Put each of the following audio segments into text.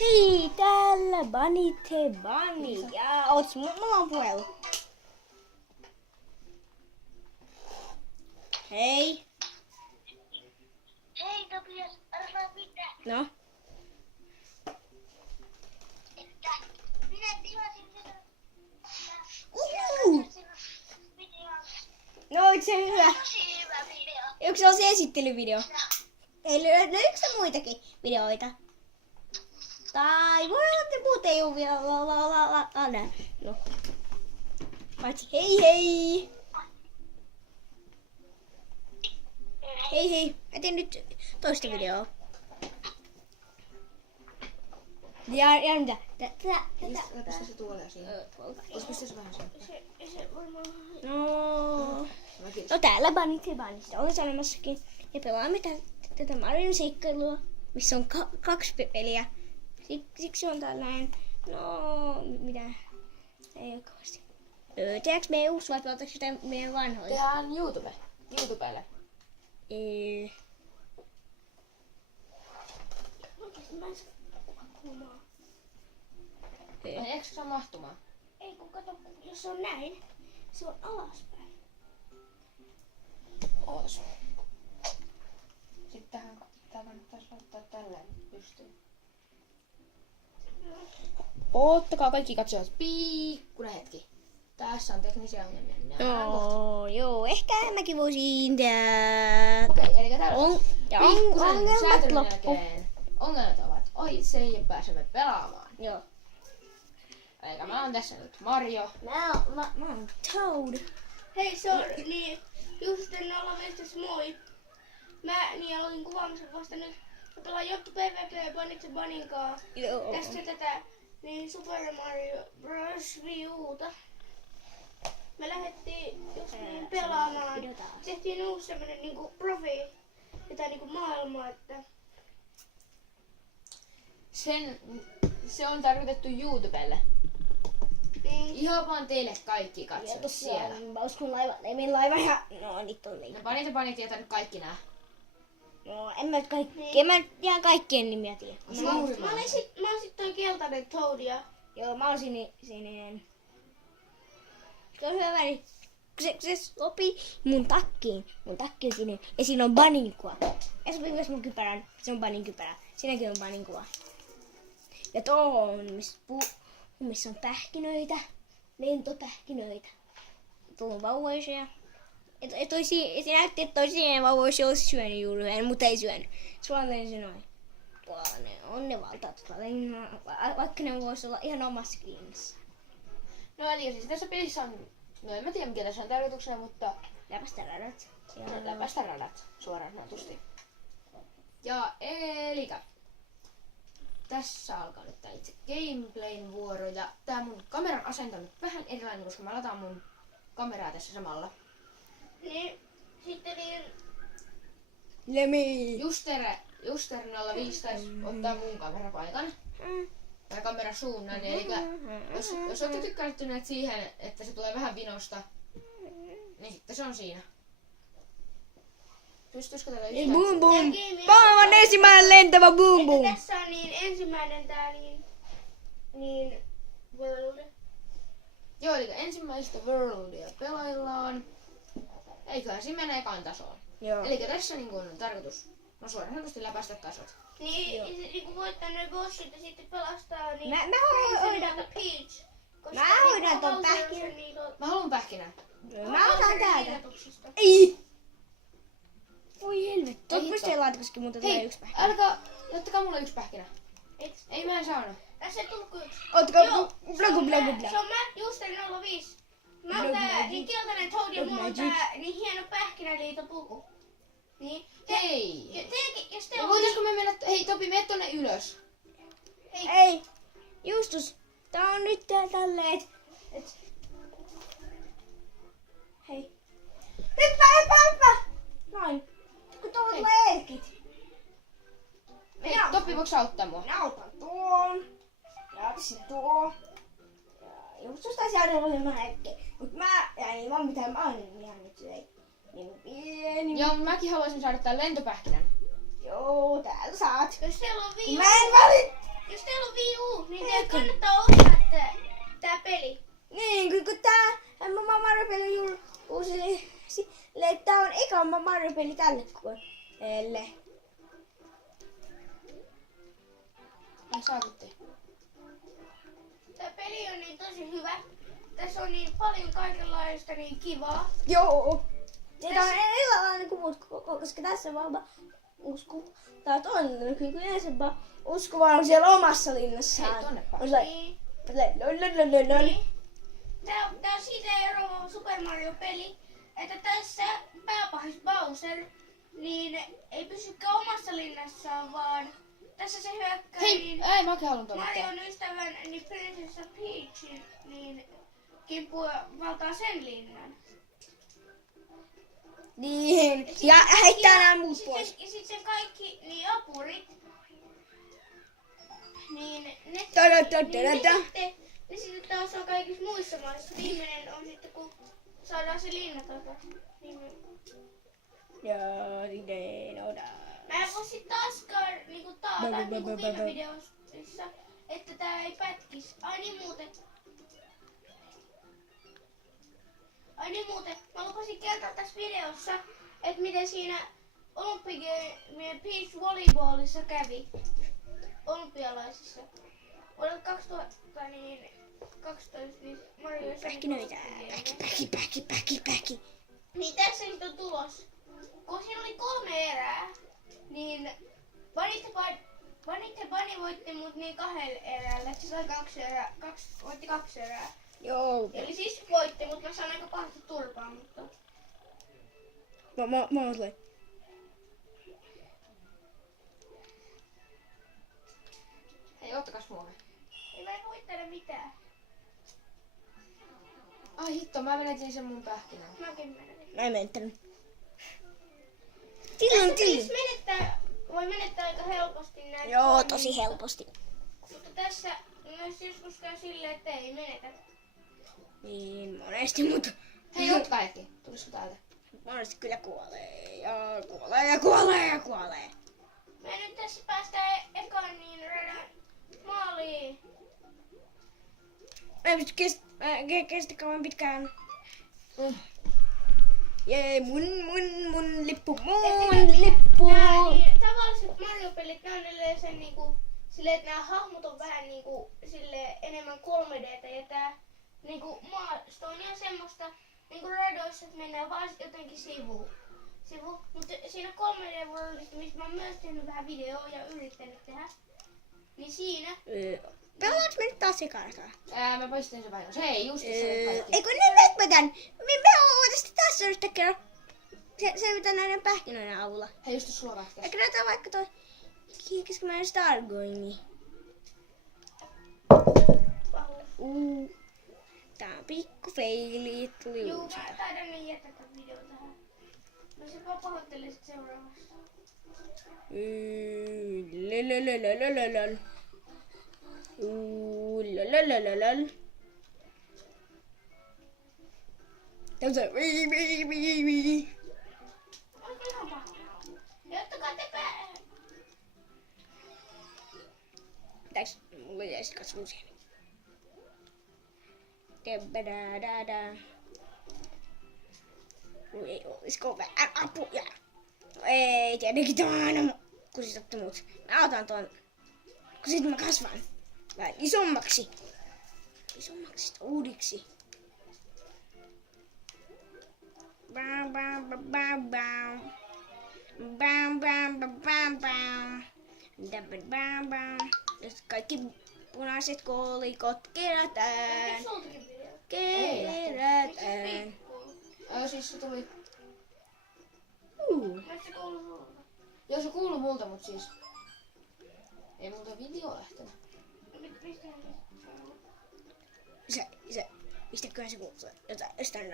Hei, täällä Bunny the Bunny. Ja oots mulla on puhelu. Hei. Hei Topias, arvaa mitä? No? Että minä tilasin sinun videon. No, oliko se hyvä? Tosi hyvä video. Onko se on se esittelyvideo? Ei löydykö se muitakin videoita? Tai voi olla, että muuten ei ole vielä. No. Paitsi hei hei! Hei hei! Mä teen nyt toista videoa. Ja mitä? Läpästä se tuolle siinä. Olisiko se vähän sen? Se varmaan... No täällä Bunny the Bunny. Sitä olen sanomassakin. Ja pelaamme tätä Marion seikkailua, missä on kaksi peliä. Siksi on tällainen, no mitä, ei ole kovasti. Tehdäänkö me uusi vai pelataanko sitä meidän vanhoja? Tehdään YouTubelle. Ai eikö se mahtumaan? Ei kun kato, jos se on näin, se on alaspäin. Ootas. Sitten tää kannattaisi laittaa tälleen pystyyn. Oottakaa kaikki katsojat. Pikkuinen hetki. Tässä on teknisiä ongelmia. Joo, ehkä mäkin voisin tehdä. Okei, eli täällä Ja pikkuisen ongelmat säätelyn loppu. jälkeen ongelmat ovat ohitse ja pääsemme pelaamaan. Joo. Eli mä oon tässä nyt Mario. Mä oon Toad. Hei sorry, niin just ennen olla vestas moi. Mä niin aloitin kuvaamassa vasta nyt. Mä pelaan Jottu PvP Bunny the Bunnyn kaa. Joo. Tässä tätä niin Super Mario Bros. Wii Uta. Me lähdettiin just niin pelaamaan. Tehtiin uusi semmonen niinku profi. Jotain niinku maailmaa, että... Se on tarkoitettu YouTubelle. Niin. Ihan vaan teille kaikki Ja katsojat tosiaan, siellä. mä uskon laiva, ei meidän laiva ja... No nyt on niin. No Bunny tietää nyt kaikki nää. No en mä nyt kaikki, en mä nyt ihan kaikkien nimiä tiedä. Mä oon sit toi keltainen Toad ja... Joo, mä oon sininen. Se on hyvä väri. Se sopii mun takkiin sinne. Ja siinä on Bunnyn kuva. Ja sopii myös mun kypärän. Se on Bunnyn kypärä. Siinäkin on Bunnyn kuva. Ja tuohon, missä on pähkinöitä. Lentopähkinöitä. Tuolla on vauvoisia. Se näytti, että toi sininen vauvoisia olisi syönyt juuri yhden, mutta ei syönyt. Sulla on se noin. Tuolla ne on ne valtaat. Vaikka ne voisi olla ihan omassa screenissä. No eli siis tässä pelissä on, no en mä tiedä mikä tässä on tarkoituksena, mutta Läpästä radat. läpäistä radat suoraan sanotusti. Ja elikä. Tässä alkaa nyt tää itse gameplayn vuoro ja tää mun kameran asento on nyt vähän erilainen, koska mä lataan mun kameraa tässä samalla. Niin, sitten niin... Lemi. Juster 05 taisi ottaa mun kamerapaikan. Tai kamerasuunnan, eli jos olette tykkääntyneet siihen, että se tulee vähän vinosta, niin sitten se on siinä. Pystyisikö tällä yhtään? Boom boom. Maailman ensimmäinen lentävä boom boom. Tässä on niin ensimmäinen tää niin world. Joo, eli ensimmäistä Worldia pelaillaan. Eiköhän siinä mene ekaan tasoon. Joo. Eli tässä niin on tarkoitus, no suoraan sanotusti läpäistä tasot. Niin kun voittaa noin bossit ja sitten pelastaa niin... Mä hoidan. Peach. Mä hoidan ton pähkinän. Mä haluan pähkinän. Mä otan täältä. Ei. Voi helvetti. Tuot pystyy laatikossakin, mutta tulee Hei, yksi pähkinä. älkää, ottakaa mulle yksi pähkinä. Eiks? Ei mä en saanut. Tässä ei tullut yksi. Ottakaa Joo, blagu. se on mä, Juster 05. Mä oon tää niin keltainen Toad ja mulla on tää niin hieno pähkinäliitopuku. Niin. Hei! Jos te No on... voitaisko me mennä, hei Topi, mene tonne ylös. Ei. Justus. Tää on nyt tälleen, et... Hei. Hyppää! Noin. Kun tuolla Hei. tulee elkit. Hei, Topi, voiko sä auttaa mua? Minä otan tuon. Ja sitten tuo. Ja Justus taisi aina olemaan hetki. Mut mä jäin vaan mitään mä oon ihan nyt ei. Niin pieni. Joo, mäkin haluaisin saada tän lentopähkinän. Joo, täällä saat. Jos siellä on Mä en valitse. Jos teillä on Wii U, niin teidän kannattaa ostaa tää peli. Niin, kun tää Mario-peli uusi, tää on eka Mario-peli tälle koneelle. Ei saavutti. Tää peli on niin tosi hyvä. Tässä on niin paljon kaikenlaista niin kivaa. Joo. Sitä on erilainen kuin muut, koska tässä vaan usko. Tää on kyllä yleensä usko vaan siellä omassa linnassaan. Hei, tonne päin. On se, Niin. niin. Tää on siitä eroava Super Mario-peli, että tässä pääpahis Bowser niin ei pysykään omassa linnassaan, vaan tässä se hyökkää Hei, niin ei mäkin haluan tuolla. Marion ystävän niin Princess Peachin niin kimppuun valtaa sen linnan. Niin. Ja heittää nämä muut pois. Ja sit sen kaikki niin apurit, niin ne sitten taas on kaikissa muissa maissa. Viimeinen on sitten kun saadaan se linna takaisin. Joo, niin oda. Mä en voi sit taaskaan niinku taata niinku viime videossa, että tää ei pätkis. Ai niin muuten, mä lupasin kertoa tässä videossa, että miten siinä Olympic Beach Volleyballissa kävi. Olympialaisissa. Vuonna 2012 niin Mario Pähkinöitä. Päki. Niin tässä nyt on tulos. Kun siinä oli 3 erää, niin Bunny voitti mut niin 2 eräällä, että se sai 2 erää, voitti 2 erää. Joo. Eli siis voitti, mutta mä saan aika pahasti turpaa, mutta... Mä olen. Hei, ottakas mua. Ei mä en voittele mitään. Ai hitto, mä menetin sen mun pähkinän. Mäkin menetin. Mä en menettänyt. Siis voi menettää aika helposti näitä. Joo, tosi helposti. Mutta tässä myös joskus käy silleen, että ei menetä. Niin monesti, mutta Hei, jotka kaikki. Tulisiko täältä? monesti kyllä kuolee. Me nyt tässä päästään ekaan niin radan maaliin. Ei pysty kestä kauan pitkään. Jee, mun lippu, Nää niin, tavalliset Mario-pelit, nää on yleensä niinku silleen, että nämä hahmot on vähän niinku silleen enemmän 3D:tä ja tää niinku maasto on ihan semmoista niinku radoissa, että mennään vaan jotenkin sivuun. Mutta siinä 3D Worldissa, mistä mä oon myös tehnyt vähän videoa ja yrittänyt tehdä, niin siinä... Pelaanko me nyt taas ekaan? Mä poistin sen vaihdossa. Hei, just se kaikki. Eikö ne vetmätän? Me on tästä taas yhtä kerran. Selvitään näiden pähkinöiden avulla. Hei, just sulla vaikka. Eikö näytä vaikka toi keskimmäinen Stargoimi? Tää on pikku feili. Tuli Juu, uusi. mä taidan niin jättää video tähän. No se vaan pahoittelee sit seuraavassa. Lelelelelelelel. Lelelelelel. Tää on se vii. Onko ihan paha? Jottakaa te päähän. Pitäis, mulla jäisi kasvun siihen. Tebedadada. Ei olisiko vähän apuja? No ei, tietenkin tämä on aina kusisottomuus. Mä otan ton, kun sit mä kasvan vähän isommaksi. Uudiksi. Bam bam bam bam bam. Bam bam bam bam bam. Bam bam. Jos kaikki punaiset kolikot kerätään. Onko sultakin video? Kerätään. Siis se tuli... Mä se kuuluu sulta. Joo, se kuuluu multa, mut siis... Ei multa video lähtenyt. Mistähän Mistäköhän se kuuluu? Jostain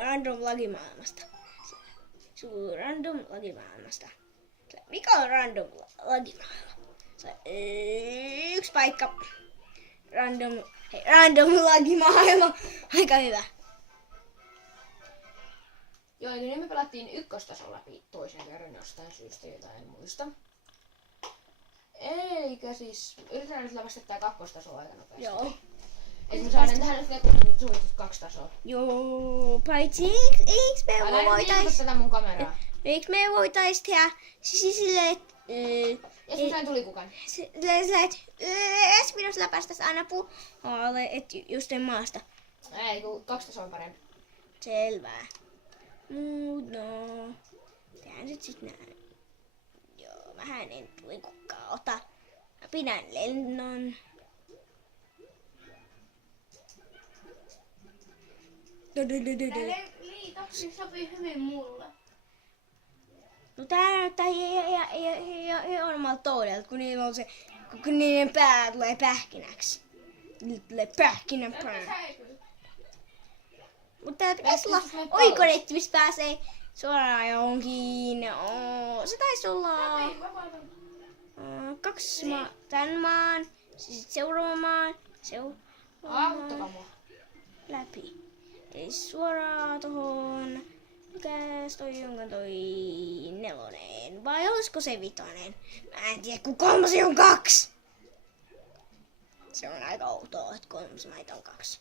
random lagimaailmasta. Se kuuluu random lagimaailmasta. Mikä on random lagimaailma? Se on yksi paikka. Random lagimaailma. Aika hyvä. Joo, eli nyt me pelattiin ykköstason läpi toisen kerran jostain syystä, jota en muista. Elikkä siis yritetään nyt läpäistä tää kakkostasoa aika nopeasti. Joo. Et me saadaan tähän nyt suunnitut 2 tasoa. Joo, paitsi eiks me Älä nyt voitais... liikuta tätä mun kameraa. Eiks me voitais tehdä silleen, että... Ja sun sain tulikukan. Silleen, että Espinos läpästäis aina puolelle, et just maasta. Ei, kun 2 tasoa on parempi. Selvää. Mut no... Tehdään nyt sit näin. Joo, vähän en tuikukkaa ota. Mä pidän lennon. Tää liitoksi sopii hyvin mulle. No tää näyttää hienommalta toudelta, kun niillä on se... Kun niiden pää tulee pähkinäksi. Niillä tulee pähkinän pää. Mutta tää pitäis olla oikonetti, missä pääsee suoraan johonkin. Se taisi olla... 2 tän maan, sitten seuraavan maan, Auttakaa mua. läpi. Eli suoraan tohon, mikäs onko toi 4, vai olisiko se 5? Mä en tiedä, kun 3 on 2. Se on aika outoa, että 3 maita on 2.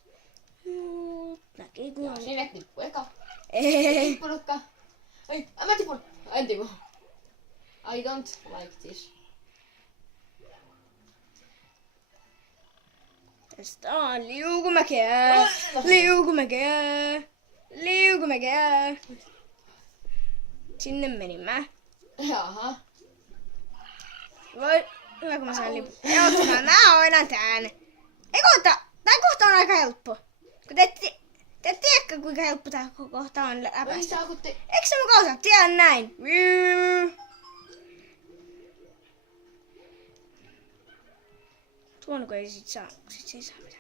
Näkee kun on. Sinne tippu eka. Ei. Tippunutkaan. Ei, mä tipun. En tipu. I don't like this. Tästä on liukumäkeä, liukumäkeä, liukumäkeä. Sinne menin mä. Jaha. Voi, hyvä kun mä saan lipun. Joo, mä hoidan tän. Ei tää kohta on aika helppo. Kun te tiedätkö kuinka helppo tää kohta on Ei läpäistä. saa kun te... Eikö se mukaan osaa tehdä näin? Tuon kun ei sit saa, sit se ei saa mitään.